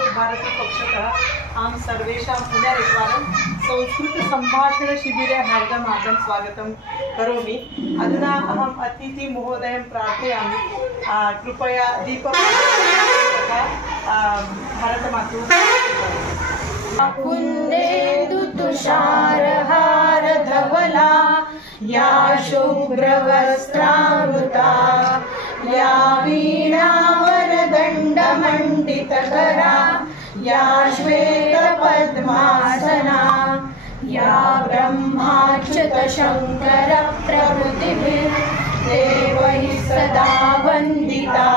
संस्कृत भारती पक्षतः आं सर्वेषां पुनरेकवारं संस्कृतसम्भाषणशिबिरे हार्दं स्वागतं करोमि। अधुना अहम् अतिथिमहोदयं प्रार्थयामि कृपया दीपं तथा भारतमातुः कुन्देन्दु तुषारहार धवला या शुभ्रवस्त्रामृता या वीणावरदण्डमण्डितकरा या श्वेतपद्मासना या ब्रह्माच्युतशङ्करप्रभृतिभिर्देवैः सदा वन्दिता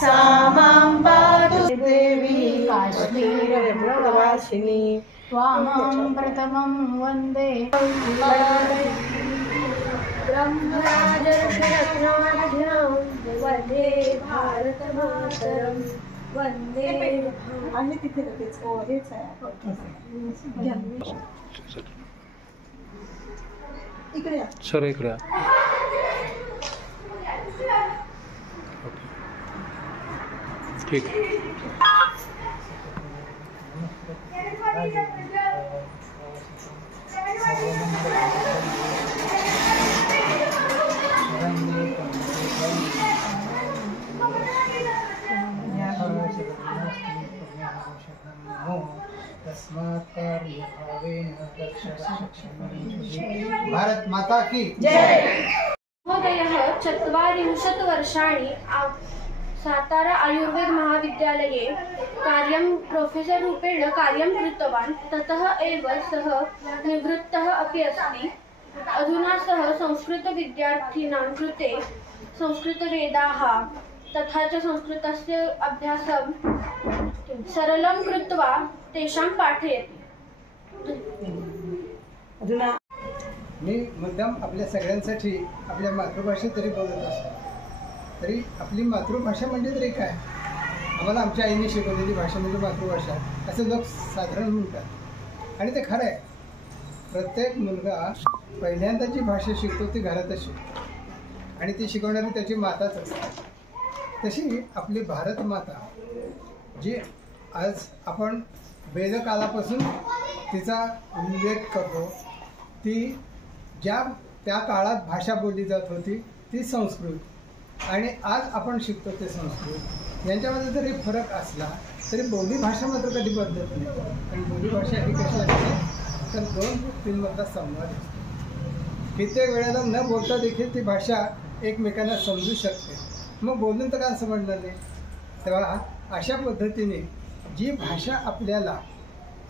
सा मां पातु देवी काश्मीरवासिनी त्वां प्रथमं वन्दे ब्रह्मराजर्षिरत्नाढ्यां वन्दे भारतमातरं वन्दे। आणि तिथे लगेच हेच आहे इकडे सर इकडे ठीक आहे। भारत माता की जय। महोदयः 40 वर्षाणि सातारा आयुर्वेद महाविद्यालये प्रोफेसर् रूपेण कार्यं कृतवान्। ततः एव सः निवृत्तः अपि अस्ति। अधुना सः संस्कृतविद्यार्थिनां कृते संस्कृतवेदाः तथा च संस्कृतस्य अभ्यासं सरलं कृत्वा तेषां पाठयति। अधुना मी मुद्दाम आपल्या सगळ्यांसाठी आपल्या मातृभाषेत तरी बोलत असतो। तरी आपली मातृभाषा म्हणजे तरी काय? आम्हाला आमच्या आईने शिकवलेली भाषा म्हणजे मातृभाषा असं लोक साधारण म्हणतात आणि ते खरं आहे। प्रत्येक मुलगा पहिल्यांदा जी भाषा शिकतो ती घरातच शिकतो आणि ती शिकवणारी त्याची माताच असते। तशी आपली भारत माता जी आज आपण वेदकालापासून तिचा उल्लेख करतो, ती त्या काळात भाषा बोलली जात होती ती संस्कृत आणि आज आपण शिकतो ते संस्कृत। यांच्यामध्ये जरी फरक असला तरी बोली भाषा मात्र कधी बदलत नाही। कारण बोली भाषा ही कशी असते तर दोन व्यक्तींमधला संवाद असतो। कित्येक वेळेला न बोलता देखील ती भाषा एकमेकांना समजू शकते। मग बोलून तर काय समजणार नाही। तेव्हा अशा पद्धतीने जी भाषा आपल्याला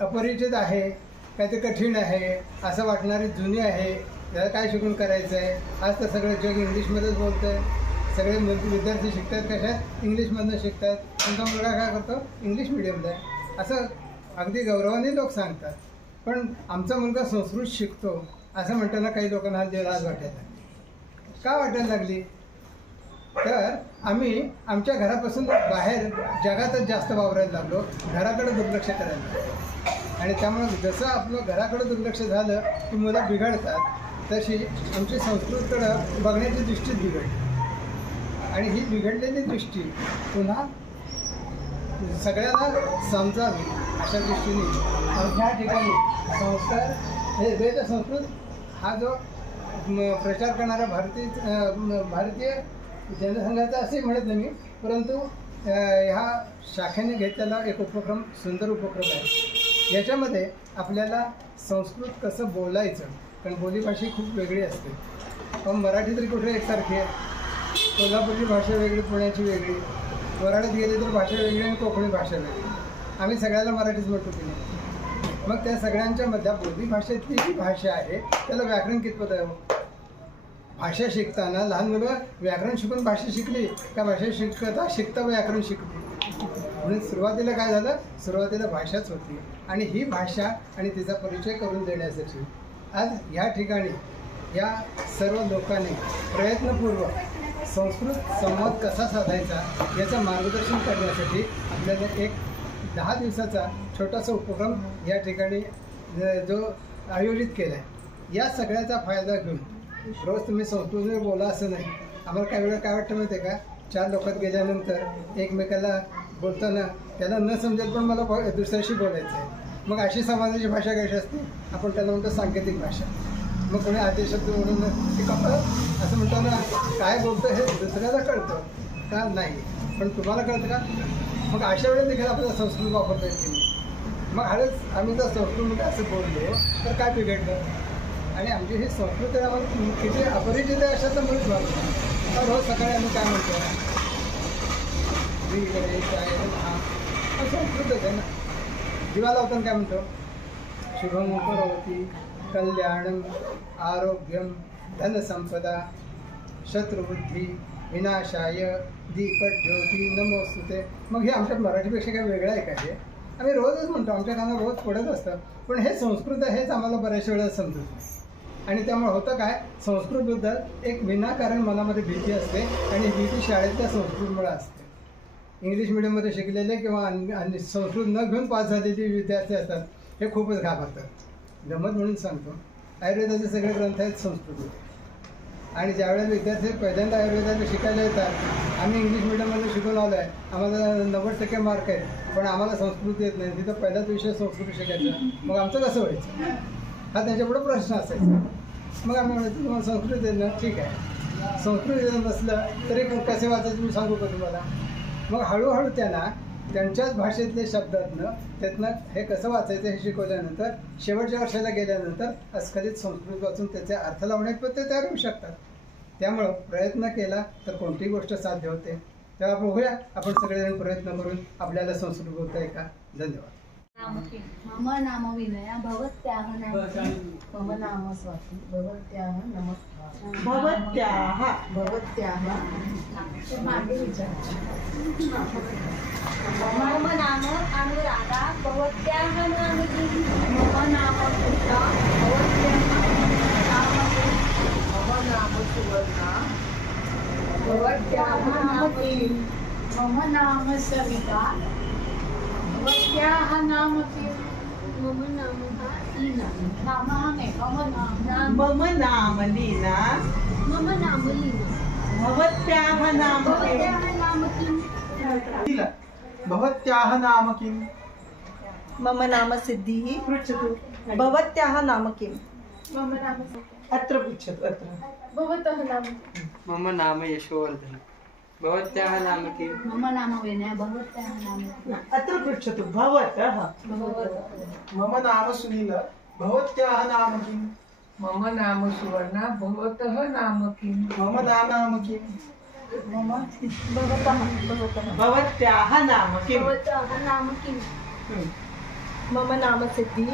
अपरिचित आहे, काय ते कठीण आहे असं वाटणारी जुनी आहे, त्याला काय शिकून करायचं आहे, आज तर सगळं जग इंग्लिशमध्येच बोलतं आहे। सगळे विद्यार्थी शिकतात कशात? इंग्लिशमधनं शिकतात। तुमचा मुलगा काय करतो? इंग्लिश मिडियमला आहे असं अगदी गौरवाने लोक सांगतात। पण आमचा मुलगा संस्कृत शिकतो असं म्हणताना काही लोकांना लाज वाटायला लागली। का वाटायला लागली? तर आम्ही आमच्या घरापासून बाहेर जगातच जास्त वावरायला लागलो, घराकडे दुर्लक्ष करायला लागलो आणि त्यामुळे जसं आपलं घराकडे दुर्लक्ष झालं की मुलं बिघडतात, तशी आमची संस्कृतकडं बघण्याची दृष्टीच बिघडली आणि ही बिघडलेली दृष्टी पुन्हा सगळ्यांना समजावी अशा दृष्टीने ह्या ठिकाणी संस्कार हे वेद संस्कृत हा जो प्रचार करणारा भारतीय जनसंघाचा असे म्हणत नाही मी, परंतु ह्या शाखेने घेतलेला एक उपक्रम सुंदर उपक्रम आहे। याच्यामध्ये आपल्याला संस्कृत कसं बोलायचं, कारण बोलीभाषा खूप वेगळी असते। पण मराठी तरी कुठे एकसारखी आहे? कोल्हापूरची भाषा वेगळी, पुण्याची वेगळी, वराडीत गेली तर भाषा वेगळी आणि कोकणी भाषा वेगळी। आम्ही सगळ्याला मराठीच म्हणतो की नाही? मग त्या सगळ्यांच्या मधल्या बोलीभाषेतली जी भाषा आहे त्याला व्याकरण कितपत आहे? भाषा शिकताना लहान मुलं व्याकरण शिकून भाषा शिकली का भाषा शिकता व्याकरण शिकली? म्हणून सुरुवातीला काय झालं? सुरुवातीला भाषाच होती आणि ही भाषा आणि तिचा परिचय करून देण्यासाठी आज ह्या ठिकाणी या सर्व लोकांनी प्रयत्नपूर्वक संस्कृत संवाद कसा साधायचा याचं मार्गदर्शन करण्यासाठी आपल्याला एक 10 दिवसाचा छोटासा उपक्रम या ठिकाणी जो आयोजित केला आहे। या सगळ्याचा फायदा घेऊन रोज तुम्ही संस्कृतमध्ये बोला असं नाही। आम्हाला काही वेळा काय वाटतं माहिती आहे का? 4 लोकात गेल्यानंतर एकमेकाला बोलताना त्याला न समजेल पण मला दुसऱ्याशी बोलायचं आहे. मग अशी समाजाची भाषा कशी असते, आपण त्याला म्हणतो सांकेतिक भाषा. मग कोणी आधी शब्द म्हणून ते असं म्हणतो ना, काय बोलतं हे दुसऱ्याला कळतं का नाही, पण तुम्हाला कळतं का? मग अशा वेळेस देखील आपल्याला संस्कृत वापरता येत नाही. मग हळूच आम्ही जर संस्कृतमध्ये असं बोललो तर काय बिघडलं? आणि आमची ही संस्कृत आम्हाला किती अपरिचित आहे अशातलं वाटतं. तर रोज सकाळी आम्ही काय म्हणतो, संस्कृतच आहे ना. दिवा लावताना काय म्हणतो, शुभम करोति कल्याणम आरोग्यम धनसंपदा शत्रुबुद्धी विनाशाय दीपज्योती नमोस्तुते. मग हे आमच्या मराठीपेक्षा काही वेगळं आहे का? हे आम्ही रोजच म्हणतो, आमच्या कानावर रोज पडत असतं. पण हे संस्कृत आहे हेच आम्हाला बऱ्याच वेळा समजत नाही. आणि त्यामुळे होतं काय, संस्कृतबद्दल एक विनाकारण मनामध्ये भीती असते आणि भीती शाळेतल्या संस्कृतमुळे असते. इंग्लिश मिडियममध्ये शिकलेले किंवा संस्कृत न घेऊन पास झालेले विद्यार्थी असतात, हे खूपच घाबरतात. गमत म्हणून सांगतो, आयुर्वेदाचे सगळे ग्रंथ आहेत संस्कृत. आणि ज्यावेळेस विद्यार्थी पहिल्यांदा आयुर्वेदाला शिकायला येतात, आम्ही इंग्लिश मिडियममध्ये शिकून आलो आहे, आम्हाला 90% मार्क आहेत, पण आम्हाला संस्कृत येत नाही, तिथं पहिलाच विषय संस्कृत शिकायचा, मग आमचं कसं व्हायचं? हा त्यांच्यापुढे प्रश्न असायचा. मग आम्ही म्हणायचं तुम्हाला संस्कृत येत ना, ठीक आहे, संस्कृत येत नसलं तरी कसे वाचायचं मी सांगू का तुम्हाला? मग हळूहळू त्यांना त्यांच्याच भाषेतले शब्दातनं त्यातनं हे कसं वाचायचं हे शिकवल्यानंतर शेवटच्या वर्षाला गेल्यानंतर अस्खलित संस्कृत वाचून त्याचे अर्थ लावण्यात पण ते तयार होऊ शकतात. त्यामुळं प्रयत्न केला तर कोणतीही गोष्ट साध्य होते. तेव्हा बघूया आपण सगळेजण प्रयत्न करून आपल्याला संस्कृत बोलता आहे का. धन्यवाद. मम नाम विनया भवत्याः मम नाम स्वाती भवत्याः नमः भवत्याः मागे विचार. मम नाम अनुराधा भवत्याः नाम किं? मम नाम पूजा भवत्याः नाम किं? मम नाम सुवर्णा भवत्याः नाम किं? मम नाम सविता भवत्याः नाम किं? मम नाम लीना. मम नाम लीना. मम नाम लीना. भवत्याः नाम भवत्याः नाम किं? भवत्याः नाम किं? मम नाम सिद्धिः. पृच्छतु. भवत्याः नाम किं? मम नाम अत्र पृच्छतु. अत्र. भवतः नाम किं? मम नाम यशोवर्धन. भवत्याः नाम किं? मम नाम विनया भवत्याः नाम किं? अत्र पृच्छतु. भवतः. मम नाम सुनील. भवत्याः नाम किं? मम नाम सुवर्णा भवतः नाम किं? मम नाम किं? मम भवत्याः नाम किं? भवतः नाम किं? मम नाम सिद्धिः.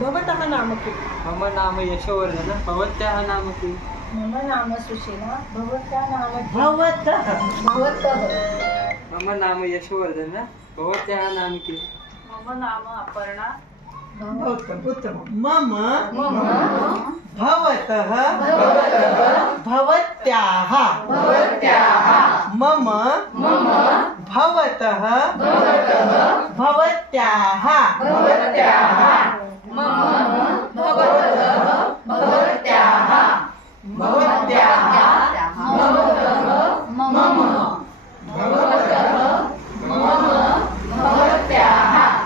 भवतः नाम किं? मम नाम यशोवर्धन. भवत्याः नाम किं? मम नाम सुशीला भवत्याः नाम किं? भवतः. मम नाम यशोवर्धन. भवत्याः नाम किं? मम नाम अपर्णा. उत्तम उत्तम. मम भवतः भवत्याः मम भवतः भवत्याः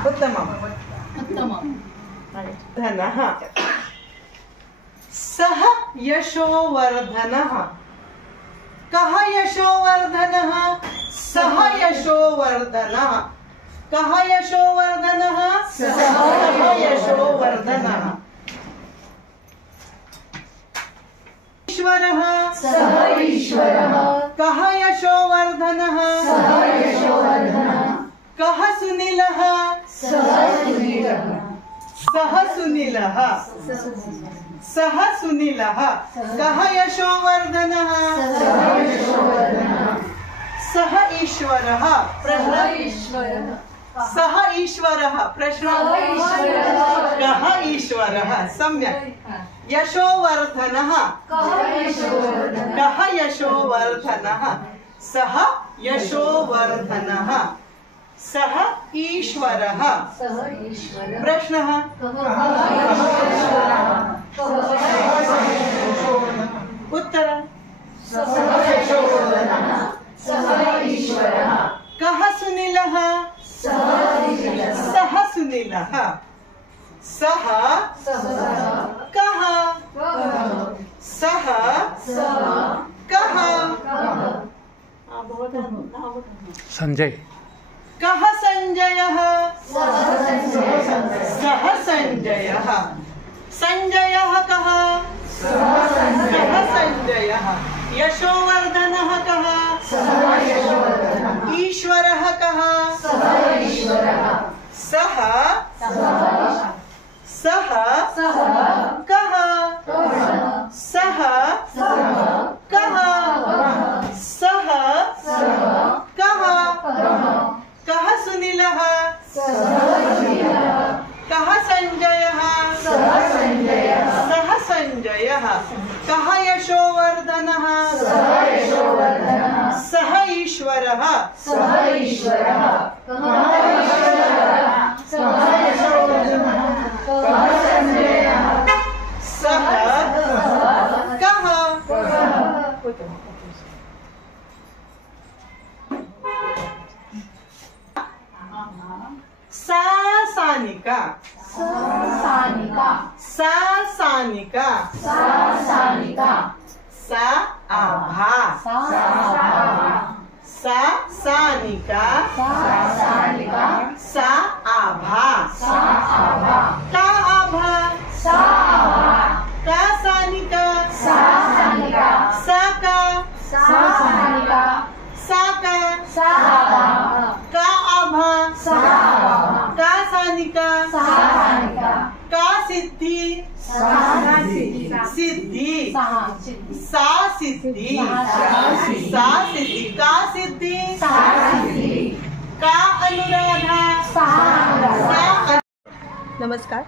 उत्तमम्. धनः. सः यशोवर्धनः. कः यशोवर्धनः? सः यशोवर्धनः. कः यशोवर्धनः? सः यशोवर्धनः. ईश्वरः. सः ईश्वरः. कः यशोवर्धनः? सः यशोवर्धनः. कः सुनीलः? सः सुनीलः. सः सुनीलः. सः सुनीलः. कः यशोवर्धनः? सः यशोवर्धनः. सः ईश्वरः. सः ईश्वरः. सः ईश्वरः. प्रश्न. कः ईश्वरः? सम्यक्. यशोवर्धनः. कः यशोवर्धनः? सः यशोवर्धनः. सः ईश्वरः. सः ईश्वरः. प्रश्नः. उत्तर. सः यशोवर्धनः. सः ईश्वरः. कः सुनीलः सः सुनीलः सः कः सः कः संजय कः संजयः सः संजयः संजयः कः सः संजयः यशोवर्धनः कः ईश्वरः कः सः सः कः सः कः सः कः कः सुनीलः कः संजयः सः संजयः कः यशोवर्धनः सः ईश्वरः सः कः सा सानिका सा सानिका सा आभा सा सानिका सा आभा का आभा का सानिका सा का का आभा का सानिका का सिद्धी सिद्धी सा सिद्धी सा सिद्धी का सिद्धी का अनुराधा सा। नमस्कार.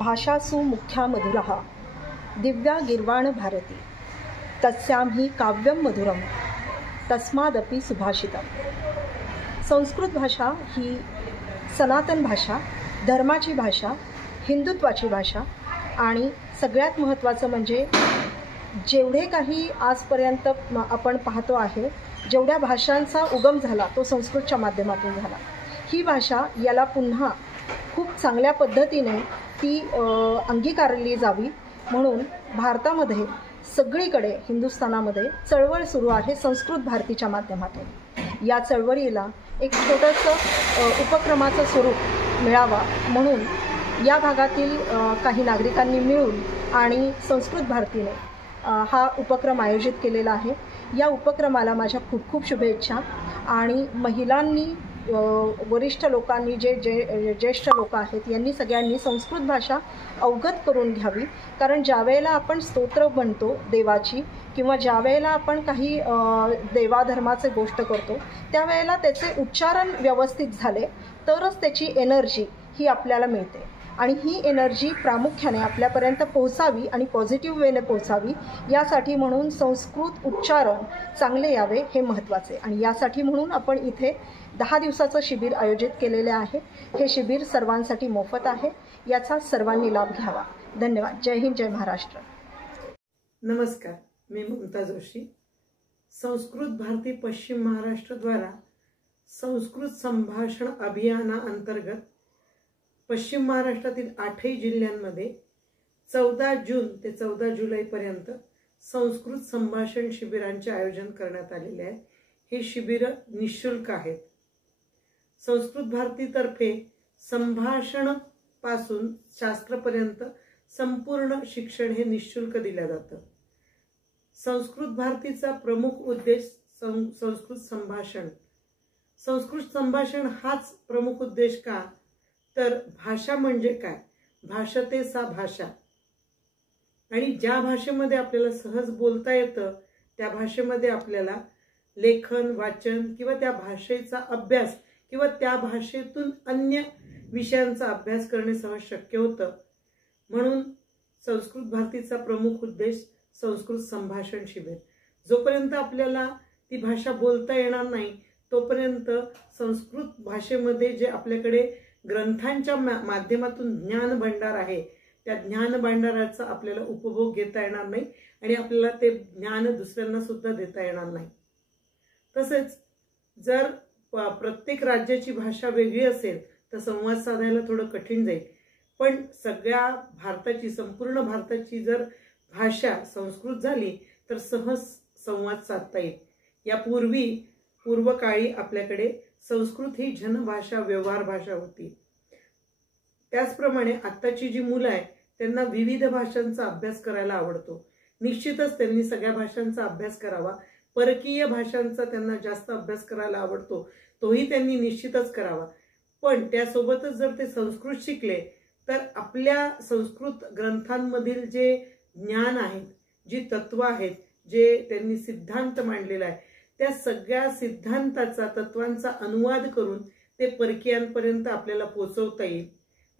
भाषासु मुख्या मधुरः दिव्या गिर्वाण भारती तस्यां हि काव्यं मधुरं तस्मादपि सुभाषितम्. संस्कृत भाषा ही सनातन भाषा, धर्माची भाषा, हिंदुत्वाची भाषा आणि सगळ्यात महत्त्वाचं म्हणजे जेवढे काही आजपर्यंत आपण पाहतो आहे, जेवढ्या भाषांचा उगम झाला तो संस्कृतच्या माध्यमातून झाला. ही भाषा याला पुन्हा खूप चांगल्या पद्धतीने ती अंगीकारली जावी म्हणून भारतामध्ये सगळीकडे हिंदुस्थानामध्ये चळवळ सुरू आहे संस्कृत भारतीच्या माध्यमातून. या चळवळीला एक छोटंसं उपक्रमाचं स्वरूप मिळावा म्हणून या भागातील काही नागरिकांनी मिळून आणि संस्कृत भारतीने हा उपक्रम आयोजित केलेला आहे. या उपक्रमाला माझ्या खूप खूप शुभेच्छा. आणि महिलांनी, वरिष्ठ लोकांनी, जे ज्येष्ठ लोक आहेत यांनी सगळ्यांनी संस्कृत भाषा अवगत करून घ्यावी. कारण ज्या वेळेला आपण स्तोत्र म्हणतो देवाची किंवा ज्या वेळेला आपण काही देवाधर्माचे गोष्ट करतो त्यावेळेला त्याचे उच्चारण व्यवस्थित झाले तरच त्याची एनर्जी ही आपल्याला मिळते. आणि ही एनर्जी प्रामुख्याने आपल्यापर्यंत पोहोचावी आणि पॉझिटिव्ह वेने पोहोचावी यासाठी म्हणून संस्कृत उच्चारण चांगले यावे हे महत्त्वाचे. आणि यासाठी म्हणून आपण इथे 10 दिवसाचं शिबिर आयोजित केलेले आहे. हे शिबिर सर्वांसाठी मोफत आहे. याचा सर्वांनी लाभ घ्यावा. धन्यवाद. जय हिंद, जय महाराष्ट्र. नमस्कार, मी ममता जोशी. संस्कृत भारती पश्चिम महाराष्ट्र द्वारा संस्कृत संभाषण अभियानाअंतर्गत पश्चिम महाराष्ट्रातील 8ही जिल्ह्यांमध्ये 14 जून ते 14 जुलैपर्यंत संस्कृत संभाषण शिबिरांचे आयोजन करण्यात आलेले आहे. हे शिबिर निशुल्क आहेत. संस्कृत भारतीतर्फे संभाषण पासून शास्त्रपर्यंत संपूर्ण शिक्षण हे निशुल्क दिले जातं. संस्कृत भारतीचा प्रमुख उद्देश संस्कृत संभाषण हाच प्रमुख उद्देश का, तर भाषा म्हणजे काय, भाषते सा भाषा. आणि ज्या भाषेमध्ये आपल्याला सहज बोलता येतं त्या भाषेमध्ये आपल्याला लेखन, वाचन किंवा त्या भाषेचा अभ्यास किंवा त्या भाषेतून अन्य विषयांचा अभ्यास करणे सहज शक्य होतं. म्हणून संस्कृत भारतीचा प्रमुख उद्देश संस्कृत संभाषण शिबिर. जोपर्यंत आपल्याला ती भाषा बोलता येणार नाही तोपर्यंत संस्कृत भाषेमध्ये जे आपल्याकडे ग्रंथांच्या माध्यमातून ज्ञान भांडार आहे त्या ज्ञान भांडाराचा आपल्याला उपभोग घेता येणार नाही आणि आपल्याला ते ज्ञान दुसऱ्यांना सुद्धा देता येणार नाही. तसेच जर प्रत्येक राज्याची भाषा वेगळी असेल तर संवाद साधायला थोडं कठीण जाईल. पण सगळ्या भारताची, संपूर्ण भारताची जर भाषा संस्कृत झाली तर सहज संवाद साधता येईल. यापूर्वी पूर्वकाळी आपल्याकडे संस्कृत ही जनभाषा, व्यवहार भाषा होती. त्याचप्रमाणे आत्ताची जी मुलं आहे त्यांना विविध भाषांचा अभ्यास करायला आवडतो. निश्चितच त्यांनी सगळ्या भाषांचा अभ्यास करावा. परकीय भाषांचा त्यांना जास्त अभ्यास करायला आवडतो, तोही त्यांनी निश्चितच करावा. पण त्यासोबतच जर ते संस्कृत शिकले तर आपल्या संस्कृत ग्रंथांमधील जे ज्ञान आहेत, जी तत्व आहेत, जे त्यांनी सिद्धांत मांडलेला आहे, त्या सगळ्या सिद्धांताचा, तत्वांचा अनुवाद करून ते परकीयांपर्यंत आपल्याला पोहोचवता येईल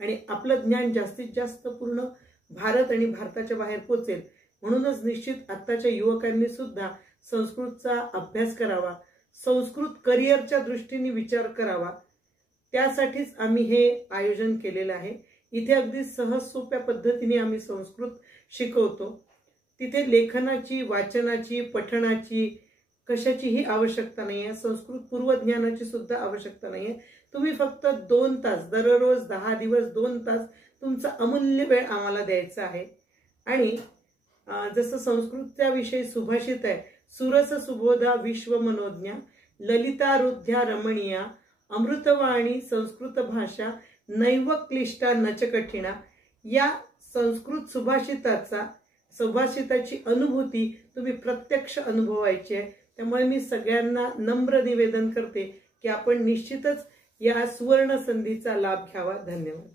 आणि आपलं ज्ञान जास्तीत जास्त पूर्ण भारत आणि भारताच्या बाहेर पोहोचेल. म्हणूनच निश्चित आत्ताच्या युवकांनी सुद्धा संस्कृतचा अभ्यास करावा, संस्कृत करिअरच्या दृष्टीने विचार करावा. त्यासाठीच आम्ही हे आयोजन केलेलं आहे. इथे अगदी सहज सोप्या पद्धतीने आम्ही संस्कृत शिकवतो. तिथे लेखनाची, वाचनाची, पठणाची कशाचीही आवश्यकता नाही आहे. संस्कृत पूर्वज्ञानाची सुद्धा आवश्यकता नाही आहे. तुम्ही फक्त 2 तास दररोज 10 दिवस 2 तास तुमचा अमूल्य वेळ आम्हाला द्यायचा आहे. आणि जसं संस्कृतच्या विषयी सुभाषित आहे, सुरस सुबोधा विश्व मनोज्ञा ललिता रुद्ध्या रमणीया अमृतवाणी संस्कृत भाषा नैव क्लिष्टा नच कठिणा. या संस्कृत सुभाषिताची अनुभूती तुम्ही प्रत्यक्ष अनुभवायची आहे. त्यामुळे मी सगळ्यांना नम्र निवेदन करते की आपण निश्चितच या सुवर्ण संधीचा लाभ घ्यावा. धन्यवाद.